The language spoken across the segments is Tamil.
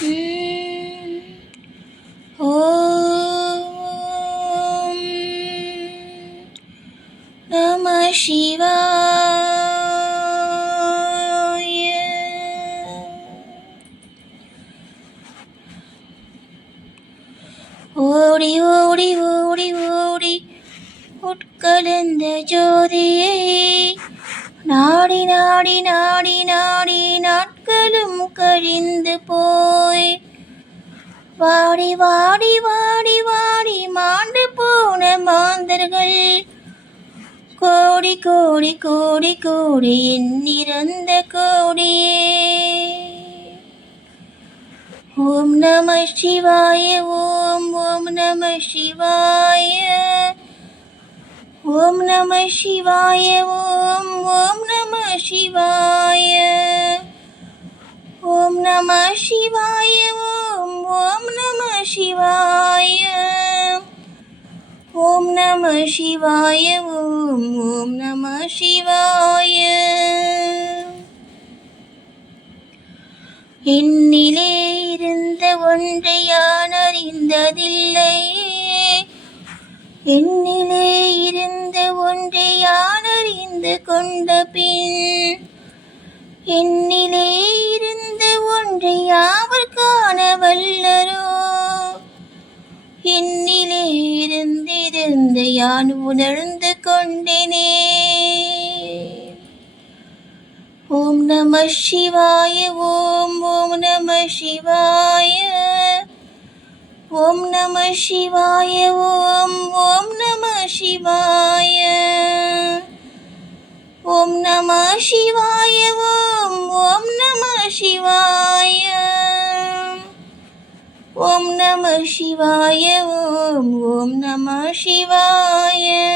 ஓம் நம சிவாய. ஓடி ஓடி ஓடி ஓடி உட்கலந்த ஜோதியை நாடி நாடி நாடி நாடி நாட்களும் கழிந்து போய் வாடி வாடி வாடி வாடி மாண்டு போன மாந்தர்கள் கோடி கோடி கோடி கோடி எண்ணிறந்த கோடியே. ஓம் நம சிவாய. ஓம் ஓம் நம சிவாய. ஓம் நம சிவாய. ஓம் ஓம் நம சிவாய. ஓம் நம சிவாய. ஓம் ஓம் நம சிவாய. ஓம் நம சிவாய. ஓம் ஓம் நம சிவாய. என்னிலே இருந்த ஒன்றை யான் அறிந்ததில்லை. என்னிலே இருந்த ஒன்றை யான் அறிந்து கொண்ட பின் என்னிலே இருந்த ஒன்றை யாவர் காண வல்லரோ. என்னிலே இருந்திருந்து யான் உணர்ந்து கொண்டேனே. ஓம் நம சிவாய. ஓம் ஓம் நம சிவாய. ஓம் நம சிவாய. ஓம் ஓம் நம சிவாய. ஓம் நம சிவாய. ஓம் ஓம் நம சிவாய. ஓம் நம சிவாய. ஓம் ஓம் நம சிவாய.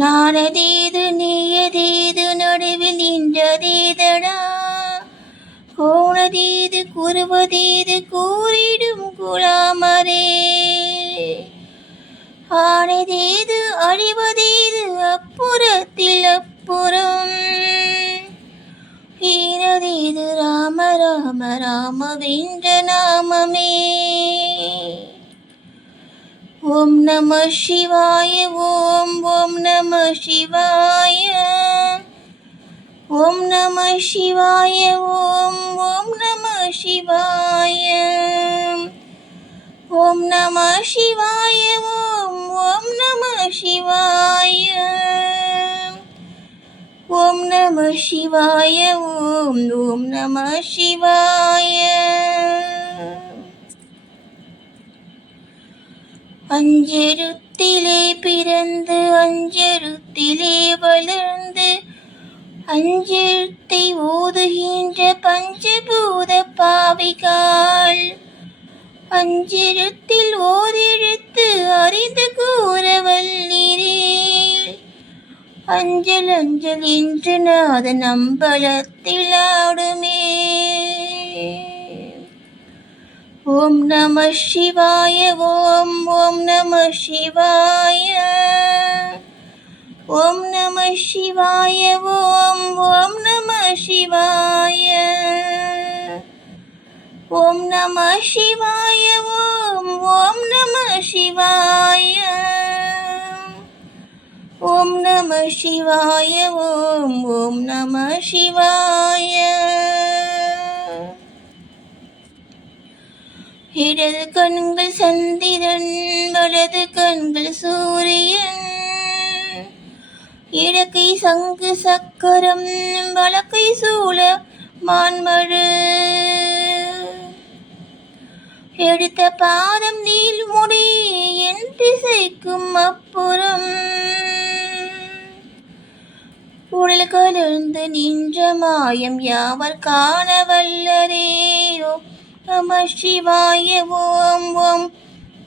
நானதேது நீயதேது நடுவில் நின்றதேதடா. கோணதேது கூறுவதேது கூறிடும் குலாமரே. ஆனதேது அழிவதேது அப்புறத்தில் அப்புறம். ஈனதேது ராம ராம ராமவென்ற நாமமே. ஓம் நம சிவாய. ஓம் ஓம் நம சிவாய. ஓம் நம சிவாய. ஓம் ஓம் நம சிவாய. ஓம் நம சிவாய. ஓம் ஓம் நம சிவாய. ஓம் நம சிவாய. ஓம் ஓம் நம சிவாய. அஞ்செழுத்திலே பிறந்து அஞ்செழுத்திலே வளர்ந்து அஞ்செழுத்தை ஓதுகின்ற பஞ்சபூத பாவிகாள் அஞ்செழுத்தில் ஓரெழுத்து அறிந்து கூற வல்லீரே. அஞ்சல் அஞ்சல் என்று நாதன் அம்பலத்தில் ஆடுமே. ஓம் நம சிவாய. ஓம் ஓம் நம சிவாய. ஓம் நம சிவாய. ஓம் ஓம் நம சிவாய. ஓம் நம சிவாய. ஓம் ஓம் நம சிவாய. ஓம் நம சிவாய. ஓம் ஓம் நம சிவாய. இடது கண்கள் சந்திரன் வலது கண்கள் சூரியன். இடக்கை சங்கு சக்கரம் வலக்கை சூழ மான்மழு. எடுத்த பாதம் நீள்முடி என் திசைக்கும் அப்புறம். உடல் கலர்ந்து நின்ற மாயம் யாவர் காண வல்லரேயோ. நம சிவாய. ஓம் ஓம்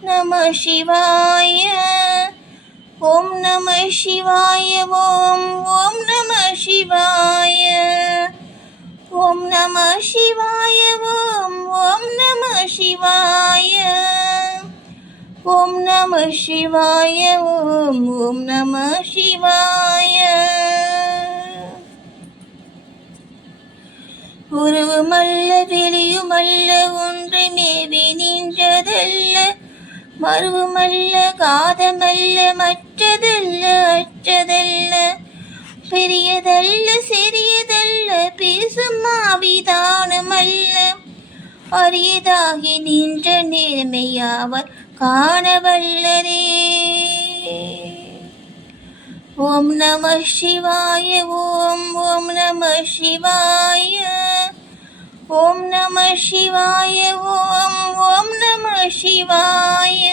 நம சிவாய. ஓம் நம சிவாய. ஓம் ஓம் நம சிவாய. ஓம் நம சிவாய. ஓம் ஓம் நம சிவாய. ஓம் நம சிவாய. ஓம் ஓம் நம சிவாய. உருவுமல்ல வெளியுமல்ல ஒன்றை மேவி நின்றதல்ல, மருவுமல்ல காதமல்ல மற்றதல்ல அற்றதல்ல, பெரியதல்ல சிறியதல்ல பேசும் ஆவிதானமல்ல, அரியதாகி நின்ற நேர்மையாவர் காணவல்லரே. ஓம் நம சிவாய. ஓம் ஓம் நம சிவாய. ஓம் நம சிவாய. ஓம் ஓம் நம சிவாய.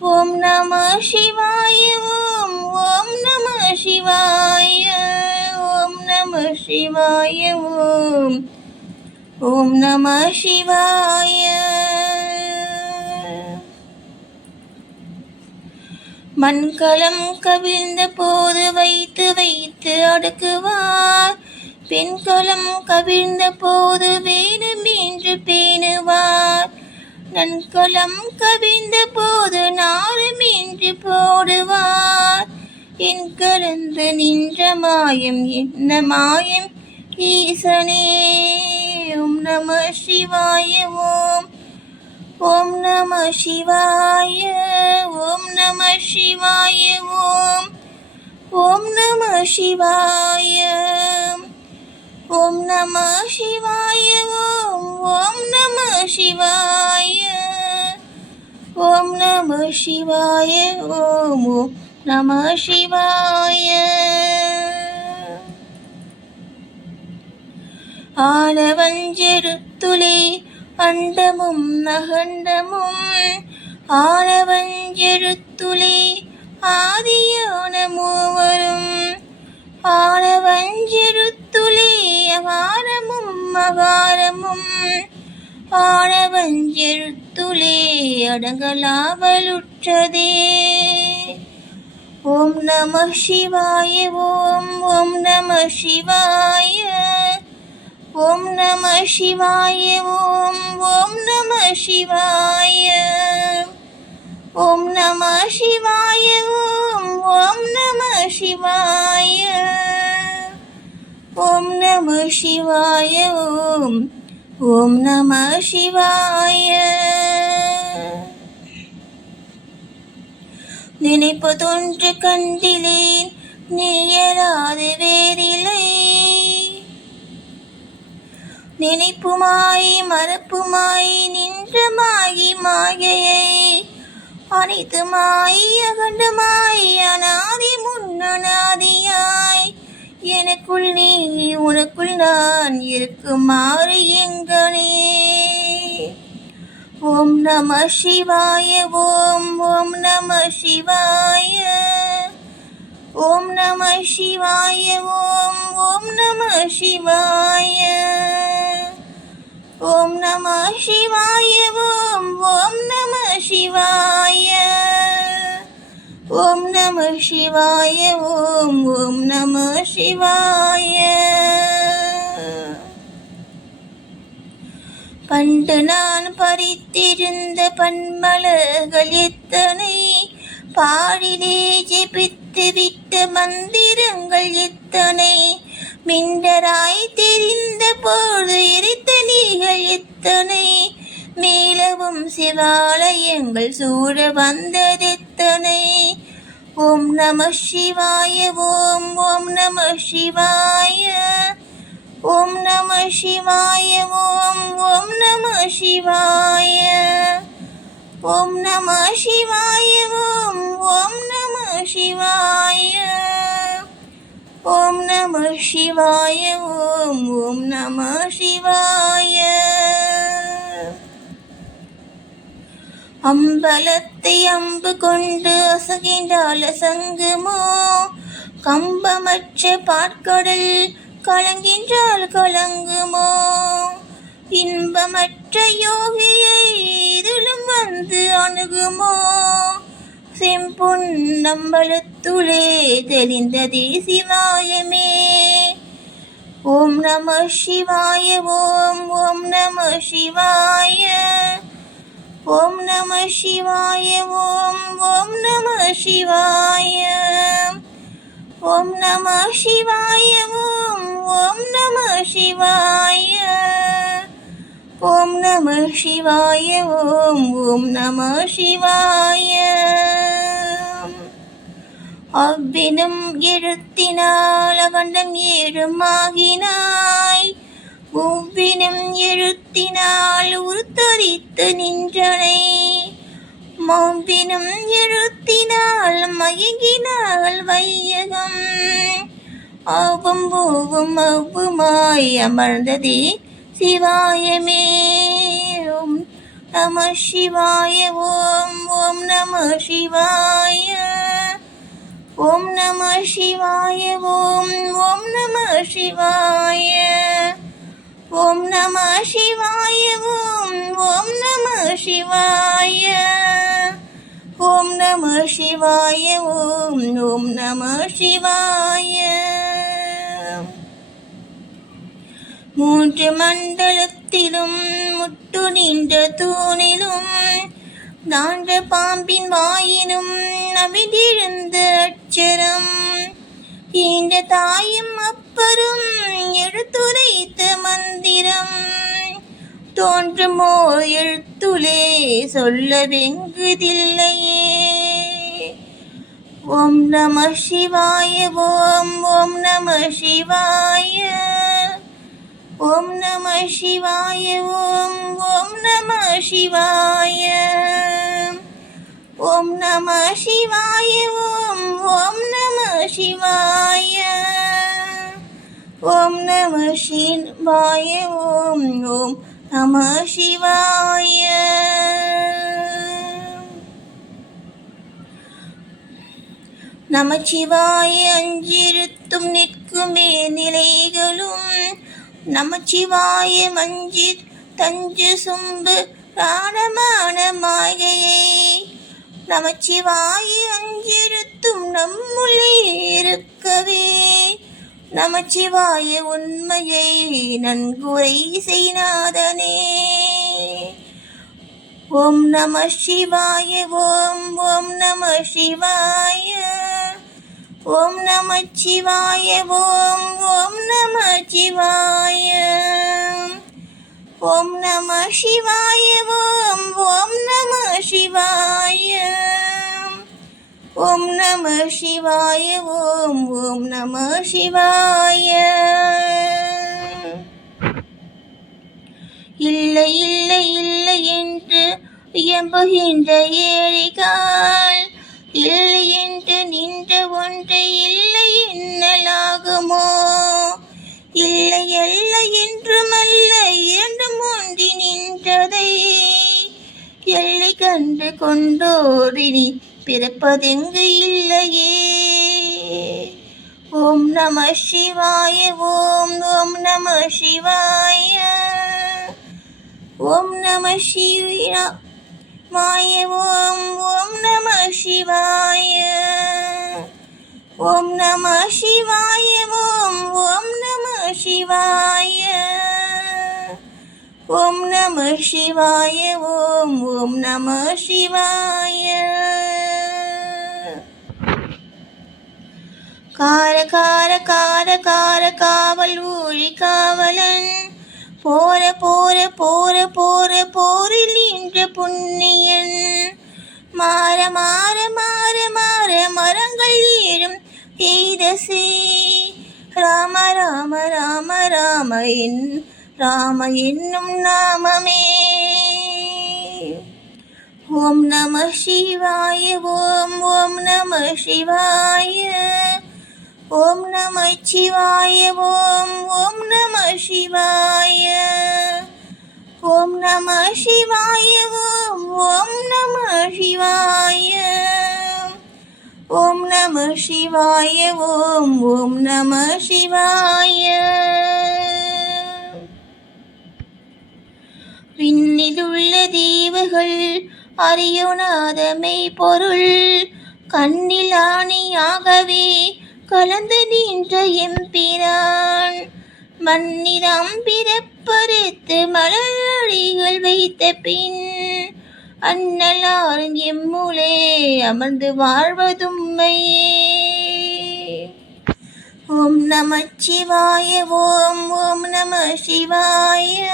ஓம் நம சிவாய. ஓம் ஓம் நம சிவாய. ஓம் நம சிவாய. ஓம் ஓம் நம சிவாய. மண்கலம் கவிழ்ந்த போது வைத்து வைத்து அடுக்குவார், பெண்கலம் கவிழ்ந்த போது வேணுமென்று பேணுவார், நன்கலம் கவிழ்ந்த போது நாளுமென்று போடுவார், என் கலந்து நின்ற மாயம் என்ன மாயம் ஈசனே. ஓம் நம சிவாய. ஓம் ஓம் நம சிவாய. ஓம் நம சிவாய. ஓம் ஓம் நம சிவாய. ஓம் நம சிவாய. ஓம் ஓம் நம சிவாய. ஓம் நம சிவாய. ஓம் ஓம் நம சிவாய. ஆனவஞ்செழுத்துளே அண்டமும் அகண்டமும், ஆனவஞ்செழுத்துளே ஆதியான மூவரும், ஆனவஞ்செழுத்துளே அகாரமும் அகாரமும், ஆனவஞ்செழுத்துளே அடங்கலாவலுற்றதே. ஓம் நம சிவாய. ஓம் ஓம் நம சிவாய. ஓம் நம சிவாய. ஓம் ஓம் நம சிவாய. ஓம் நம சிவாய. ஓம் ஓம் நம சிவாய. ஓம் நம சிவாய. ஓம் ஓம் நம சிவாய. நினைப்பதொன்று கண்டிலேன் நீயலாது வேறில்லை, நினைப்புமாய் மறப்புமாய் நின்ற மாயி மாயையை, அனைத்துமாய் அகண்டமாய் அனாதி முன்னனாதியாய், எனக்குள் நீ உனக்குள் நான் இருக்குமாறு எங்கனே. ஓம் நம சிவாய. ஓம் ஓம் நம சிவாய. ஓம் நம சிவாய. ஓம் ஓம் நம சிவாய. ஓம் நம சிவாய. ஓம் ஓம் நம சிவாய. ஓம் நம சிவாய. ஓம் ஓம் நம சிவாய. பண்டு நான் பறித்திருந்த பன்மலர்கள் எத்தனை, பாடிலே ஜெபித்து விட்ட மந்திரங்கள் எத்தனை, மிண்டராய் தெரிந்த போது எரித்த நீகள் எத்தனை, மேலவும் சிவாலயங்கள் சூழ வந்ததெத்தனை. ஓம் நம சிவாய. ஓம் ஓம் நம சிவாய. ஓம் நம சிவாய. ஓம் ஓம் நம சிவாய. ஓம் நம சிவாய. ஓம் ஓம் நம சிவாய. ஓம் நம சிவாய. ஓம் ஓம் நம சிவாய. அம்பலத்தை அம்பு கொண்டு அசகின்றால் அசங்குமோ, கம்பமற்ற பாற்கடல் கலங்கின்றால் கலங்குமோ, இன்பமற்ற யோகியை இருளும் வந்து அணுகுமோ, செம்பொன் நம்பலத்துளே தெளிந்ததே சிவாயமே. ஓம் நம சிவாய. ஓம் ஓம் நம சிவாய. ஓம் நம சிவாய. ஓம் ஓம் நம சிவாய. ஓம் நம சிவாய. ஓம் ஓம் நம சிவாய. ஓம் நம சிவாய. ஓம் நம சிவாய. அவ்வினும் எழுத்தினால் அகண்டம் ஏழுமாகினாய். ஒவ்வினும் எழுத்தினால் உருத்தரித்து நின்றனை. மவ்வினும் எழுத்தினால் மயங்கினாள் வையகம். ஆவும் பூவும் அவ்வுமாய் அமர்ந்ததே சிவாயமே. ஓம் நம சிவாய. ஓம் நம சிவாய. ஓம் நம சிவாய. ஓம் நம சிவாய. ஓம் நம சிவாய. ஓம் நம சிவாய. ஓம் நம சிவாய. ஓம் நம சிவாய. மூன்று மண்டலத்திலும் முட்டு நின்ற தூணிலும் நான்ற பாம்பின் வாயினும் நவிடிருந்த அட்சரம் ஈன்ற தாயும் அப்பரும் எழுத்துரைத்த மந்திரம் தோன்றுமோ எழுத்துளே சொல்ல வெங்குதில்லையே. ஓம் நம சிவாய. ஓம் நம சிவாய. ஓம் நம சிவாய. ஓம் நம சிவாய. ஓம் நம சிவாய. ஓம் நம சிவாய. ஓம் நம சிவாய. ஓம் நம சிவாய. நமச்சிவாய அஞ்சிருத்தும் நிற்குமே நிலைகளும் நமச்சிவாய மஞ்சித் தஞ்சு சும்பு பிராணமான மாயையை நமச்சிவாய அஞ்சிருத்தும் நம்முள்ளே இருக்கவே நமச்சிவாய உண்மையை நன்குரை செய்நாதனே. ஓம் நம சிவாய. ஓம் நம சிவாய. ஓம் நம சிவாய. ஓம் நம சிவாய. ஓம் நம சிவாய. ஓம் நம சிவாய. ஓம் நம சிவாய. ஓம் நம சிவாய. இல்லை இல்லை இல்லை என்று இயம்புகின்ற ஏழிகால் இல்லை என்று நின்ற ஒன்றை இல்லை என்னலாகுமோ. இல்லை அல்ல என்றுமல்ல இரண்டும் ஒன்றி நின்றதை எல்லை கண்டு கொண்டோரினி பிறப்பதெங்கு இல்லையே. ஓம் நம சிவாய. ஓம் நம சிவாய. ஓம் நம சிவாய. ஓம் நம சிவாய. ஓம் நம சிவாய. ஓம் நம சிவாய. ஓம் நம சிவாய. ஓம் நம சிவாய. கார கார கார கார காவல் ஊழி காவலன் போர போர போர போர போரில் நின்ற புண்ணியன் மாற மாற மாற மாற மரங்கள் ஏறும் எய்தசே. ராம ராம ராம ராம ராம என்னும் நாமமே. ஓம் நம சிவாய. ஓம் நம சிவாய. ஓம் நம சிவாய. ஓம் நம சிவாய. ஓம் நம சிவாய. ஓம் நம சிவாய. ஓம் நம சிவாய. ஓம் நம சிவாய. விண்ணிலுள்ள தேவர்கள் அறியுணாத மெய்ப்பொருள் கண்ணில் ஆணியாகவே கலந்து நின்ற எம்பிரான் மன்னிடம் பிறப்பறுத்து மலரடிகள் வைத்த பின் அண்ணலாரும் எம்முளே அமர்ந்து வாழ்வதும்மையே. ஓம் நமச்சிவாய ஓம் ஓம் நம சிவாய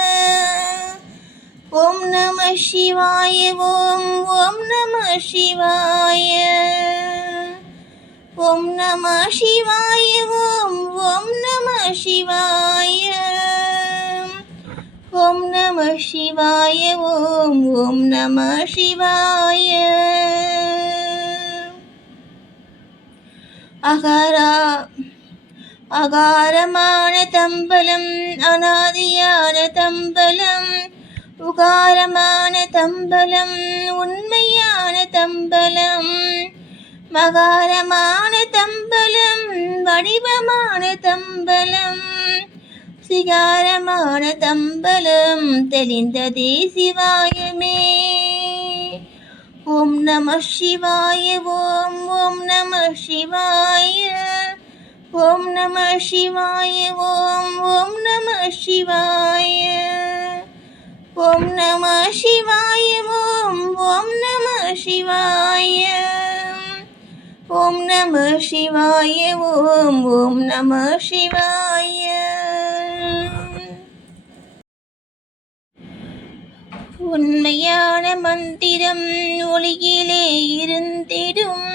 ஓம் நம சிவாய ஓம் ஓம் நம சிவாய ஓம் நம சிவாய ஓம் ஓம் நம சிவாய ஓம் நம சிவாய ஓம் ஓம் நம சிவாய அகாரமான தம்பலம் அநாதியான தம்பலம் உகாரமான தம்பலம் உண்மையான தம்பலம் மகாரமான தம்பலம் வடிவமான தம்பலம் சிகாரமான தம்பலம் தெளிந்ததே சிவாயமே. ஓம் நம சிவாய ஓம் ஓம் நம சிவாய ஓம் நம சிவாய ஓம் ஓம் நம சிவாய ஓம் நம சிவாய ஓம் ஓம் நம சிவாய ஓம் நம சிவாய ஓம் ஓம் நம சிவாய. உண்மையான மந்திரம் ஒளியிலே இருந்திடும்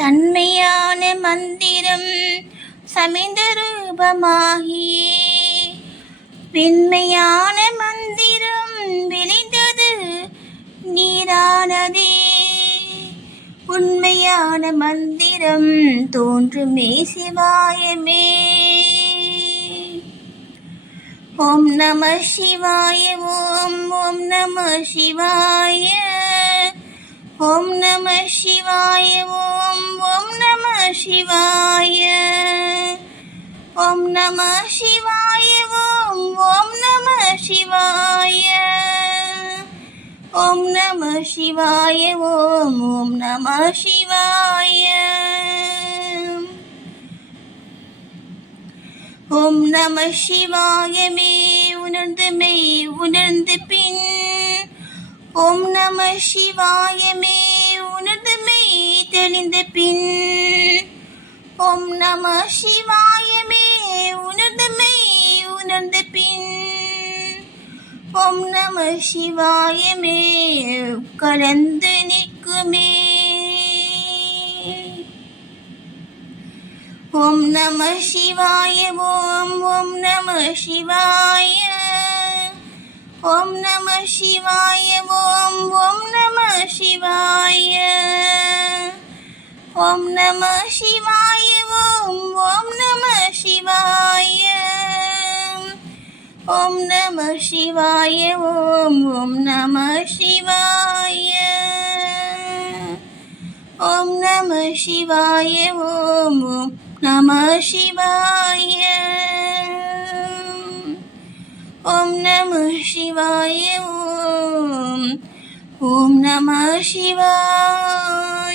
தன்மையான மந்திரம் சமிந்த ரூபமாகியே வெண்மையான மந்திரம் விளைந்தது நீரானதே. உண்மையான மந்திரம் தோன்றுமே சிவாயமே. ஓம் நம சிவாய ஓம் ஓம் நம சிவாய ஓம் நம சிவாய ஓம் ஓம் நம சிவாய ஓம் நம சிவாய ஓம் ஓம் நம சிவாய ஓம் நம சிவாய ஓம் ஓம் நம சிவாய ஓம் நம சிவாயமே உணர்ந்து மெய் உணர்ந்து பின் ஓம் நம சிவாயமே உணர்ந்து மெய் தெளிந்த பின் ஓம் நம சிவாயமே உணர்ந்து மெய் உணர்ந்த பின் ஓம் நம சிவாயமே கலந்து நிற்குமே. ஓம் நம சிவாய ஓம் ஓம் நம சிவாய ஓம் நம சிவாய ஓம் ஓம் நம சிவாய ஓம் நம சிவாய ஓம் ஓம் நம சிவாய ஓம் நம சிவாய ஓம் ஓம் நம சிவாய ஓம் நம சிவாய ஓம் ஓம் நம சிவாய ஓம் நம சிவாய ஓம் ஓம் நம சிவாய.